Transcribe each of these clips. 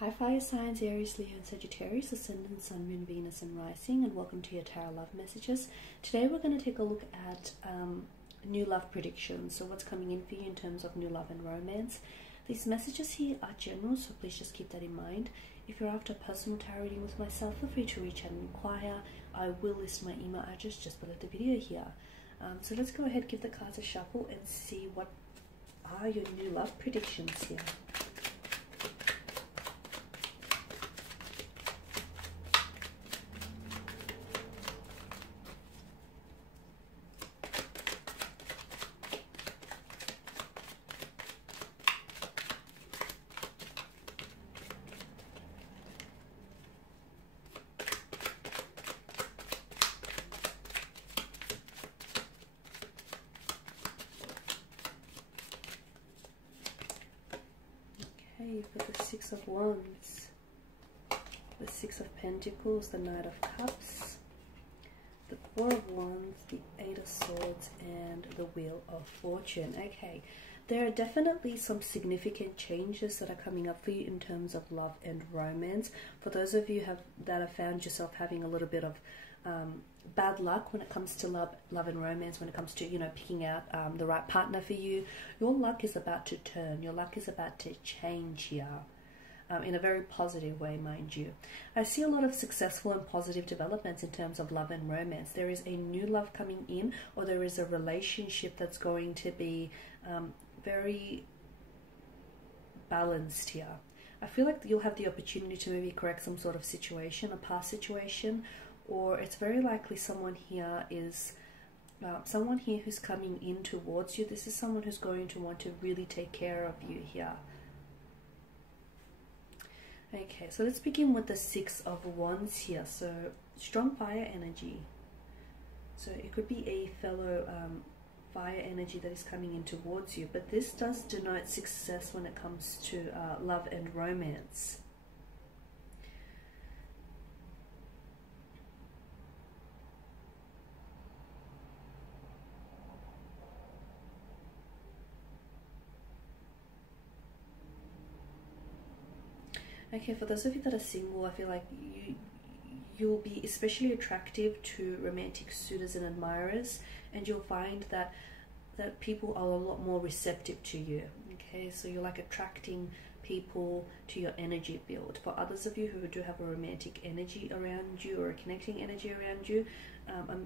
Hi fire signs, Aries, Leo and Sagittarius, Ascendant, Sun, Moon, Venus and Rising, and welcome to your Tarot Love Messages. Today we're going to take a look at new love predictions, so what's coming in for you in terms of new love and romance. These messages here are general, so please just keep that in mind. If you're after a personal tarot reading with myself, feel free to reach out and inquire. I will list my email address just below the video here. So let's go ahead, give the cards a shuffle and see what are your new love predictions here. You've got the Six of Wands, the Six of Pentacles, the Knight of Cups, the Four of Wands, the Eight of Swords, and the Wheel of Fortune. Okay, there are definitely some significant changes that are coming up for you in terms of love and romance. For those of you that have found yourself having a little bit of bad luck when it comes to love and romance, when it comes to, you know, picking out the right partner for you, your luck is about to turn. Your luck is about to change here in a very positive way, mind you. I see a lot of successful and positive developments in terms of love and romance. There is a new love coming in, or there is a relationship that's going to be very balanced here. I feel like you'll have the opportunity to maybe correct some sort of situation, a past situation, or it's very likely someone here is someone here who's coming in towards you. This is someone who's going to want to really take care of you here. Okay, so let's begin with the Six of Wands here. So strong fire energy. So it could be a fellow fire energy that is coming in towards you, but this does denote success when it comes to love and romance. Okay, for those of you that are single, I feel like you'll be especially attractive to romantic suitors and admirers, and you'll find that people are a lot more receptive to you. Okay, so you're like attracting people to your energy field. For others of you who do have a romantic energy around you or a connecting energy around you,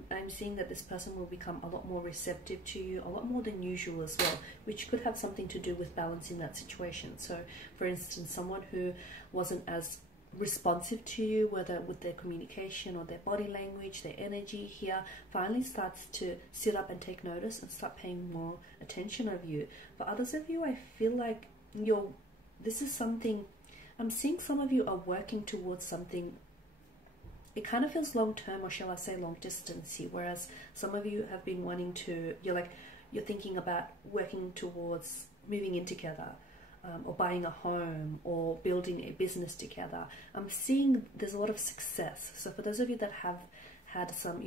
I'm seeing that this person will become a lot more receptive to you, a lot more than usual as well, which could have something to do with balancing that situation. So for instance, someone who wasn't as responsive to you, whether with their communication or their body language, their energy here, finally starts to sit up and take notice and start paying more attention of you. For others of you, I feel like this is something, I'm seeing some of you are working towards something. It kind of feels long term, or shall I say long distance here, whereas some of you have been wanting to, you're thinking about working towards moving in together, or buying a home, or building a business together. I'm seeing there's a lot of success. So for those of you that have had some,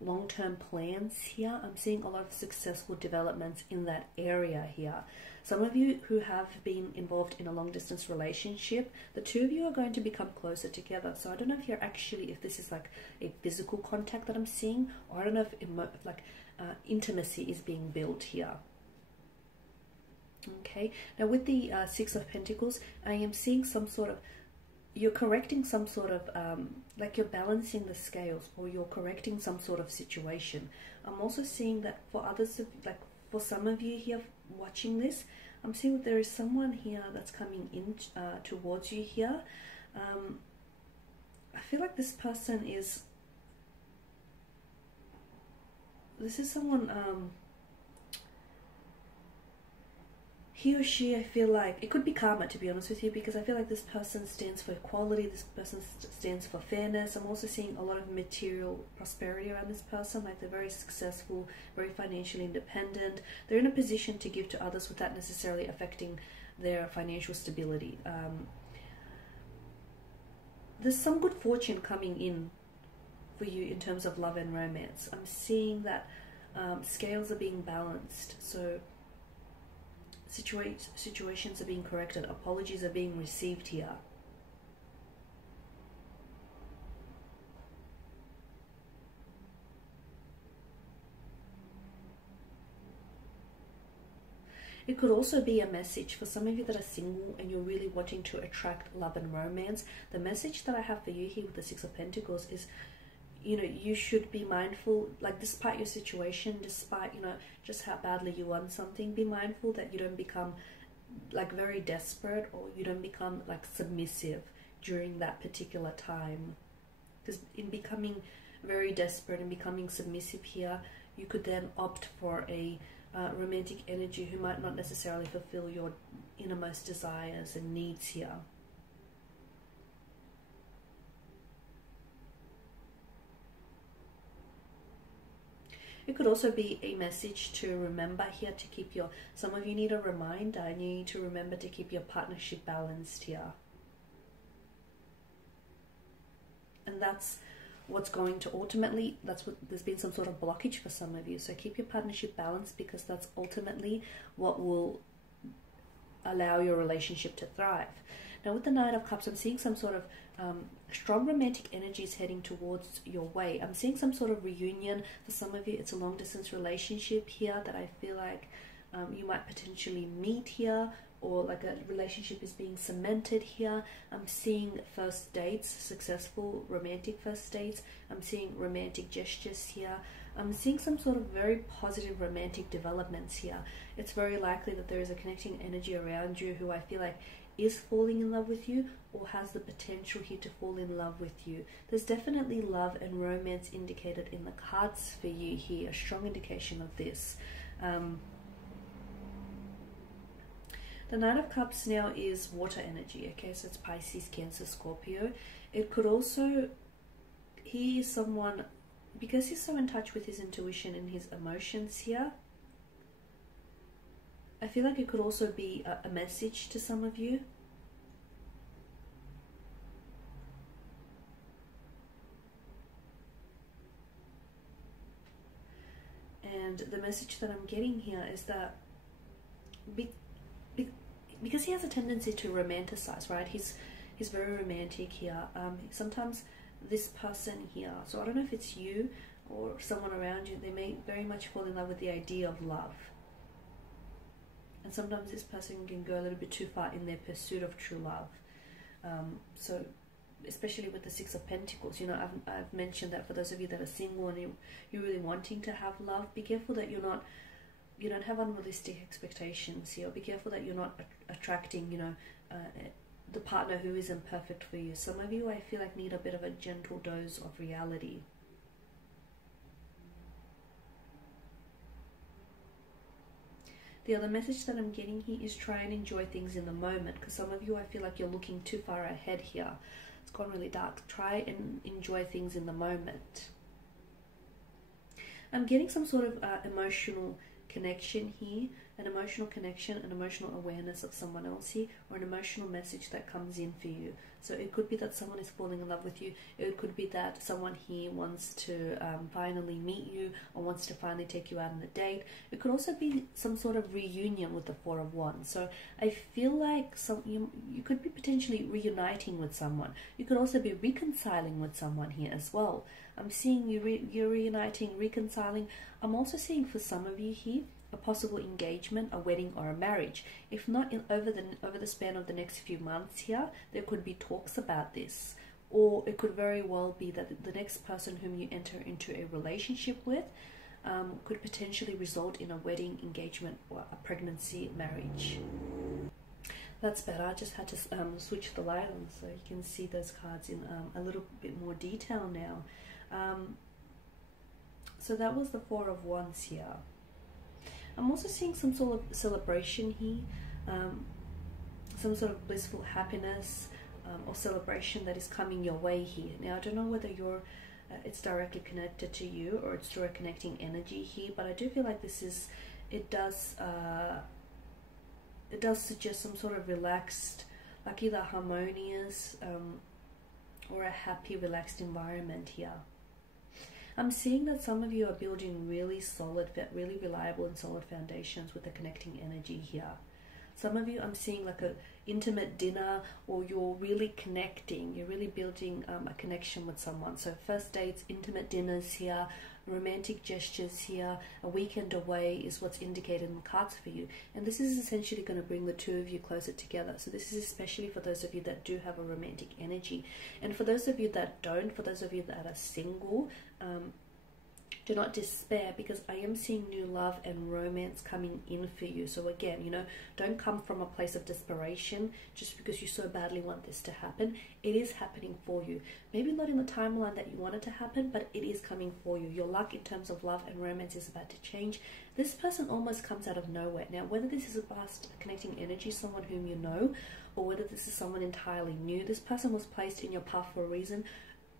long-term plans here, I'm seeing a lot of successful developments in that area here. Some of you who have been involved in a long-distance relationship, the two of you are going to become closer together. So I don't know if this is like a physical contact that I'm seeing, or I don't know if intimacy is being built here. Okay, now with the Six of Pentacles, I am seeing some sort of, you're correcting some sort of, like you're balancing the scales, or you're correcting some sort of situation. I'm also seeing that for others, for some of you here watching this, I'm seeing that there is someone here that's coming in towards you here. I feel like this person is, this is someone, he or she, I feel like, it could be karma, to be honest with you, because I feel like this person stands for equality, this person stands for fairness. I'm also seeing a lot of material prosperity around this person, like they're very successful, very financially independent. They're in a position to give to others without necessarily affecting their financial stability. There's some good fortune coming in for you in terms of love and romance. I'm seeing that scales are being balanced, so situations are being corrected, apologies are being received here. It could also be a message for some of you that are single and you're really wanting to attract love and romance. The message that I have for you here with the Six of Pentacles is, you know, you should be mindful, like despite your situation, despite, you know, just how badly you want something, be mindful that you don't become like very desperate, or you don't become like submissive during that particular time. Because in becoming very desperate and becoming submissive here, you could then opt for a romantic energy who might not necessarily fulfill your innermost desires and needs here. It could also be a message to remember here to keep your, some of you need a reminder and you need to remember to keep your partnership balanced here. And that's what's going to ultimately, that's what, there's been some sort of blockage for some of you. So keep your partnership balanced, because that's ultimately what will allow your relationship to thrive. Now with the Knight of Cups, I'm seeing some sort of strong romantic energies heading towards your way. I'm seeing some sort of reunion. For some of you, it's a long distance relationship here that I feel like you might potentially meet here, or like a relationship is being cemented here. I'm seeing first dates, successful romantic first dates. I'm seeing romantic gestures here. I'm seeing some sort of very positive romantic developments here. It's very likely that there is a connecting energy around you who I feel like is falling in love with you, or has the potential here to fall in love with you. There's definitely love and romance indicated in the cards for you here, a strong indication of this. The Knight of Cups now is water energy, okay, so it's Pisces, Cancer, Scorpio. It could also, he is someone, because he's so in touch with his intuition and his emotions here, I feel like it could also be a message to some of you. And the message that I'm getting here is that because he has a tendency to romanticize, right? He's very romantic here. Sometimes this person here, so I don't know if it's you or someone around you, they may very much fall in love with the idea of love. And sometimes this person can go a little bit too far in their pursuit of true love. So especially with the Six of Pentacles, you know, I've mentioned that for those of you that are single and you're really wanting to have love, be careful that you don't have unrealistic expectations here. Be careful that you're not attracting, you know, the partner who isn't perfect for you. Some of you, I feel like, need a bit of a gentle dose of reality. The other message that I'm getting here is try and enjoy things in the moment, because some of you, I feel like you're looking too far ahead here. It's gone really dark. Try and enjoy things in the moment. I'm getting some sort of emotional connection here, an emotional connection, an emotional awareness of someone else here, or an emotional message that comes in for you. So it could be that someone is falling in love with you. It could be that someone here wants to finally meet you, or wants to finally take you out on a date. It could also be some sort of reunion with the Four of Wands. So I feel like you could be potentially reuniting with someone. You could also be reconciling with someone here as well. I'm seeing you're reuniting, reconciling. I'm also seeing for some of you here a possible engagement, a wedding, or a marriage. If not over the span of the next few months here, there could be talks about this. Or it could very well be that the next person whom you enter into a relationship with could potentially result in a wedding, engagement, or a pregnancy, marriage. That's better. I just had to switch the light on so you can see those cards in a little bit more detail now. So that was the Four of Wands here. I'm also seeing some sort of celebration here, some sort of blissful happiness or celebration that is coming your way here. Now, I don't know whether it's directly connected to you or it's through a connecting energy here, but I do feel like it does suggest some sort of relaxed, like either harmonious or a happy, relaxed environment here. I'm seeing that some of you are building really solid, really reliable and solid foundations with the connecting energy here. Some of you, I'm seeing like intimate dinner, or you're really connecting, you're really building a connection with someone. So first dates, intimate dinners here, romantic gestures here, a weekend away is what's indicated in the cards for you. And this is essentially going to bring the two of you closer together. So this is especially for those of you that do have a romantic energy. And for those of you that don't, for those of you that are single, do not despair, because I am seeing new love and romance coming in for you. So again, you know, don't come from a place of desperation just because you so badly want this to happen. It is happening for you. Maybe not in the timeline that you want it to happen, but it is coming for you. Your luck in terms of love and romance is about to change. This person almost comes out of nowhere. Now, whether this is a past connecting energy, someone whom you know, or whether this is someone entirely new, this person was placed in your path for a reason.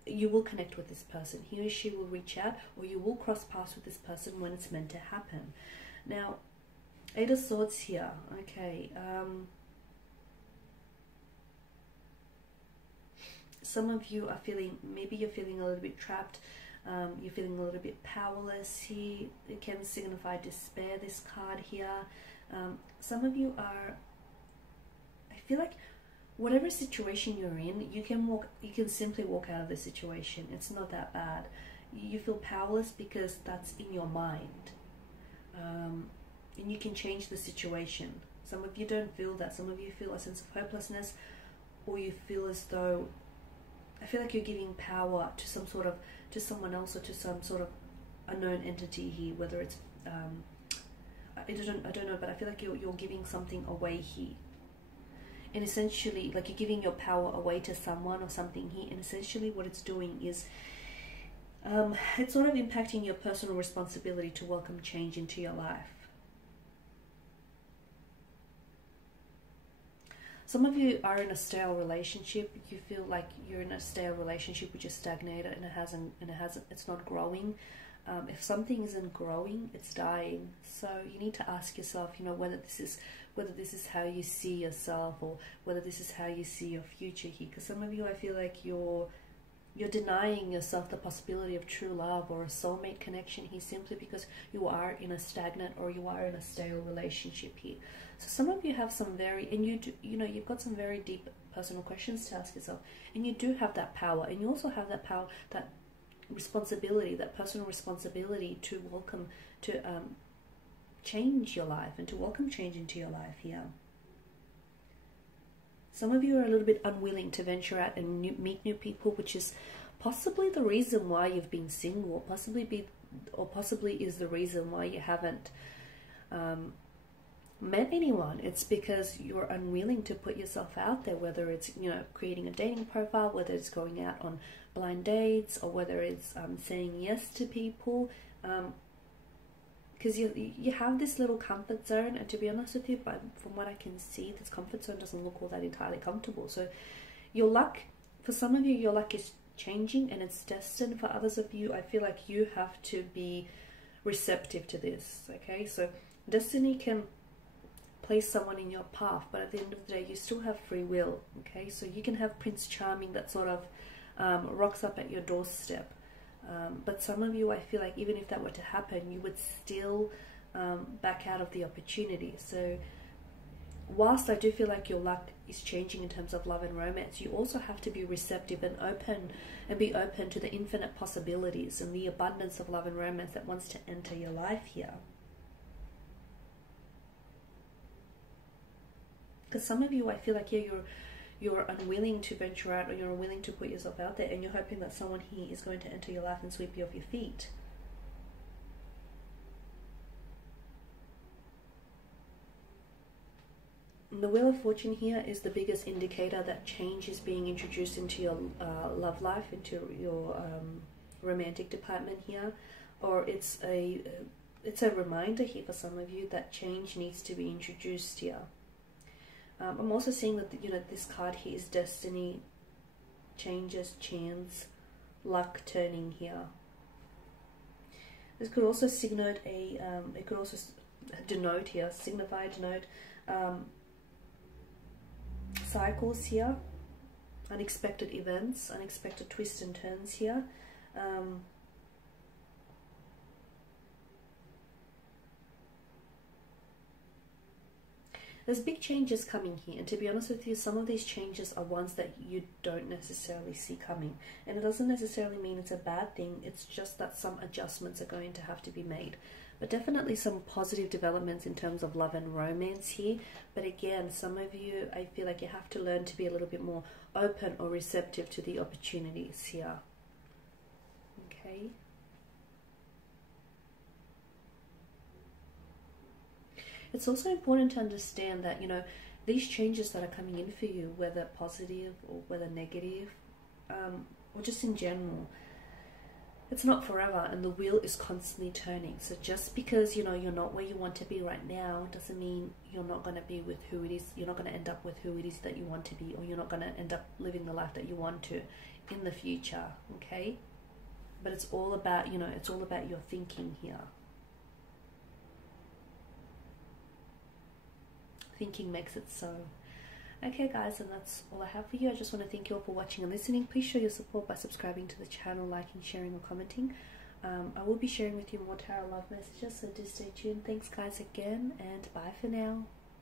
You will connect with this person. He or she will reach out, or you will cross paths with this person when it's meant to happen. Now, Eight of Swords here. Okay. Some of you are feeling, maybe you're feeling a little bit trapped. You're feeling a little bit powerless here. It can signify despair, this card here. Some of you are, I feel like, whatever situation you're in, you can simply walk out of the situation. It's not that bad. You feel powerless because that's in your mind. And you can change the situation. Some of you don't feel that. Some of you feel a sense of hopelessness, or you feel as though, I feel like you're giving power to to someone else, or to some sort of unknown entity here, whether it's, I don't know, but I feel like you're giving something away here. And essentially, like, you're giving your power away to someone or something here, and essentially what it's doing is it's sort of impacting your personal responsibility to welcome change into your life. Some of you are in a stale relationship. You feel like you're in a stale relationship which is stagnated, and it's not growing. If something isn't growing, it's dying. So you need to ask yourself, you know, whether this is how you see yourself, or whether this is how you see your future here. Because some of you, I feel like you're denying yourself the possibility of true love or a soulmate connection here, simply because you are in a stagnant, or you are in a stale relationship here. So some of you have some you've got some very deep personal questions to ask yourself, and you do have that power, and you also have that power, that responsibility, that personal responsibility to welcome, to change your life, and to welcome change into your life here. Some of you are a little bit unwilling to venture out and meet new people, which is possibly the reason why you've been single, or possibly is the reason why you haven't met anyone. It's because you're unwilling to put yourself out there, whether it's, you know, creating a dating profile, whether it's going out on blind dates, or whether it's saying yes to people, because you have this little comfort zone, and to be honest with you, from what I can see, this comfort zone doesn't look all that entirely comfortable. So your luck, for some of you, your luck is changing, and it's destined. For others of you, I feel like you have to be receptive to this. Okay, so destiny can place someone in your path, but at the end of the day, you still have free will. Okay, so you can have Prince Charming that sort of rocks up at your doorstep, but some of you, I feel like, even if that were to happen, you would still back out of the opportunity. So whilst I do feel like your luck is changing in terms of love and romance, you also have to be receptive and open, and be open to the infinite possibilities and the abundance of love and romance that wants to enter your life here. Because some of you, I feel like, yeah, you're unwilling to venture out, or you're unwilling to put yourself out there, and you're hoping that someone here is going to enter your life and sweep you off your feet. The Wheel of Fortune here is the biggest indicator that change is being introduced into your love life, into your romantic department here, or it's a reminder here for some of you that change needs to be introduced here. I'm also seeing that, you know, this card here is destiny, changes, chance, luck turning here. This could also signify denote cycles here, unexpected events, unexpected twists and turns here. there's big changes coming here, and to be honest with you, some of these changes are ones that you don't necessarily see coming, and it doesn't necessarily mean it's a bad thing. It's just that some adjustments are going to have to be made, but definitely some positive developments in terms of love and romance here. But again, some of you, I feel like you have to learn to be a little bit more open or receptive to the opportunities here. Okay. It's also important to understand that, you know, these changes that are coming in for you, whether positive or whether negative, or just in general, it's not forever, and the wheel is constantly turning. So just because, you know, you're not where you want to be right now doesn't mean you're not going to be with who it is, you're not going to end up with who it is that you want to be, or you're not going to end up living the life that you want to in the future, okay? But it's all about, you know, it's all about your thinking here. Thinking makes it so. Okay guys, and that's all I have for you. I just want to thank you all for watching and listening. Please show your support by subscribing to the channel, liking, sharing or commenting. I will be sharing with you more tarot love messages, so do stay tuned. Thanks guys again, and bye for now.